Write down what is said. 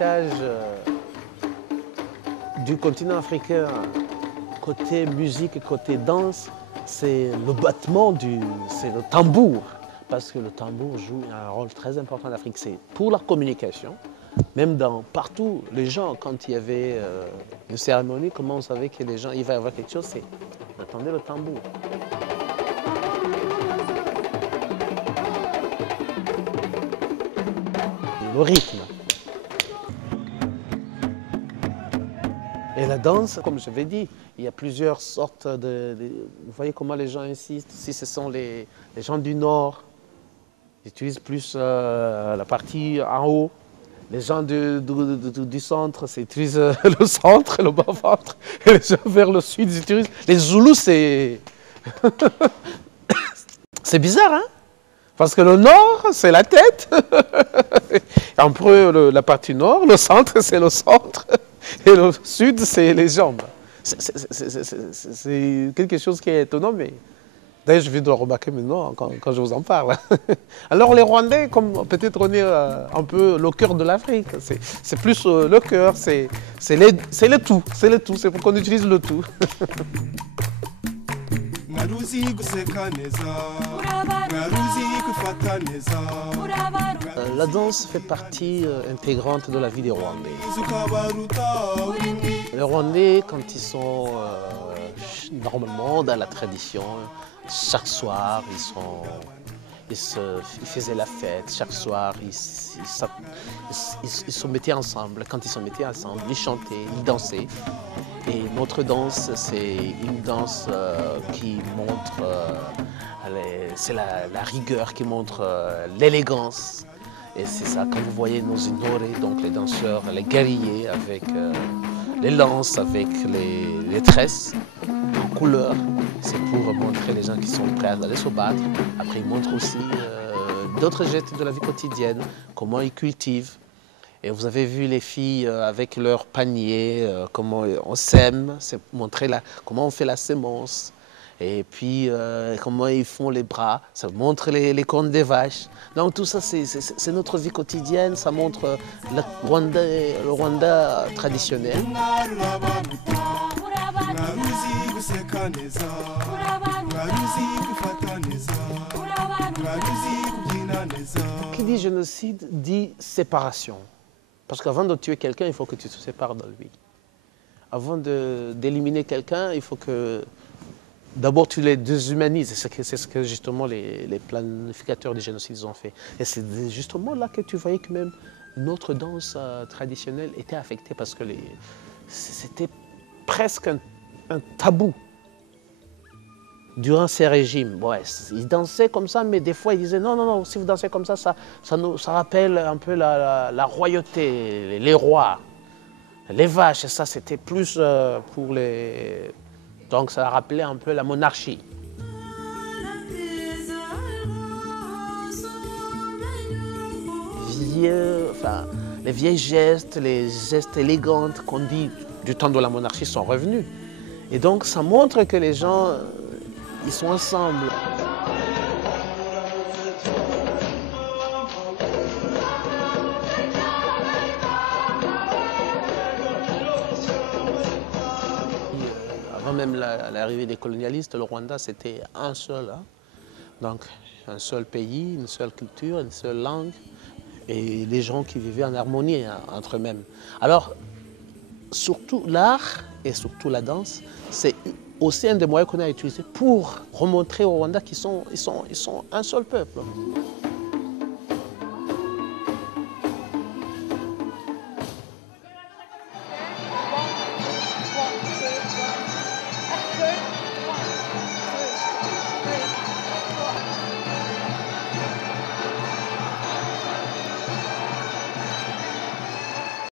l'héritage du continent africain, côté musique et côté danse, c'est le battement, c'est le tambour. Parce que le tambour joue un rôle très important en Afrique. C'est pour la communication. Même partout, les gens, quand il y avait une cérémonie, comment on savait que les gens, il va y avoir quelque chose, c'est on attendait le tambour. Le rythme. Et la danse, comme je l'ai dit, il y a plusieurs sortes vous voyez comment les gens insistent. Si ce sont les gens du Nord, ils utilisent plus la partie en haut. Les gens du centre, ils utilisent le centre, le bas-ventre. Et les gens vers le sud, ils utilisent... Les Zoulous, c'est... c'est bizarre, hein? Parce que le nord, c'est la tête. Un peu la partie nord, le centre, c'est le centre. Et le sud, c'est les jambes. C'est quelque chose qui est étonnant, mais... D'ailleurs, je viens de le remarquer maintenant quand je vous en parle. Alors les Rwandais, comme peut-être on est un peu le cœur de l'Afrique, c'est plus le cœur, c'est le tout, c'est pour qu'on utilise le tout. La danse fait partie intégrante de la vie des Rwandais. Les Rwandais, quand ils sont normalement dans la tradition, chaque soir, ils faisaient la fête. Chaque soir, ils se mettaient ensemble. Quand ils se mettaient ensemble, ils chantaient, ils dansaient. Et notre danse, c'est une danse qui montre, c'est la rigueur, qui montre l'élégance. Et c'est ça, quand vous voyez nos Inore, donc les danseurs, les guerriers avec les lances, avec les tresses en couleur, c'est pour montrer les gens qui sont prêts à aller se battre. Après, ils montrent aussi d'autres gestes de la vie quotidienne, comment ils cultivent. Et vous avez vu les filles avec leur panier, comment on sème, c'est montrer comment on fait la sémence. Et puis, comment ils font les bras, ça montre les cornes des vaches. Donc tout ça, c'est notre vie quotidienne, ça montre le Rwanda traditionnel. Qui dit génocide dit séparation. Parce qu'avant de tuer quelqu'un, il faut que tu te sépares de lui. Avant d'éliminer quelqu'un, il faut que d'abord tu les déshumanises. C'est ce que justement les planificateurs du génocide ont fait. Et c'est justement là que tu voyais que même notre danse traditionnelle était affectée parce que c'était presque un tabou. Durant ces régimes, ouais, ils dansaient comme ça, mais des fois ils disaient non, non, non, si vous dansez comme ça rappelle un peu la royauté, les rois, les vaches, et ça c'était plus pour les... Donc ça rappelait un peu la monarchie. Les vieilles gestes, les gestes élégants qu'on dit du temps de la monarchie sont revenus. Et donc ça montre que les gens... ils sont ensemble. Avant même l'arrivée des colonialistes, le Rwanda c'était un seul. Hein? Donc un seul pays, une seule culture, une seule langue. Et les gens qui vivaient en harmonie entre eux-mêmes. Alors, surtout l'art et surtout la danse, c'est aussi un des moyens qu'on a utilisé pour remontrer au Rwanda qu'ils sont un seul peuple.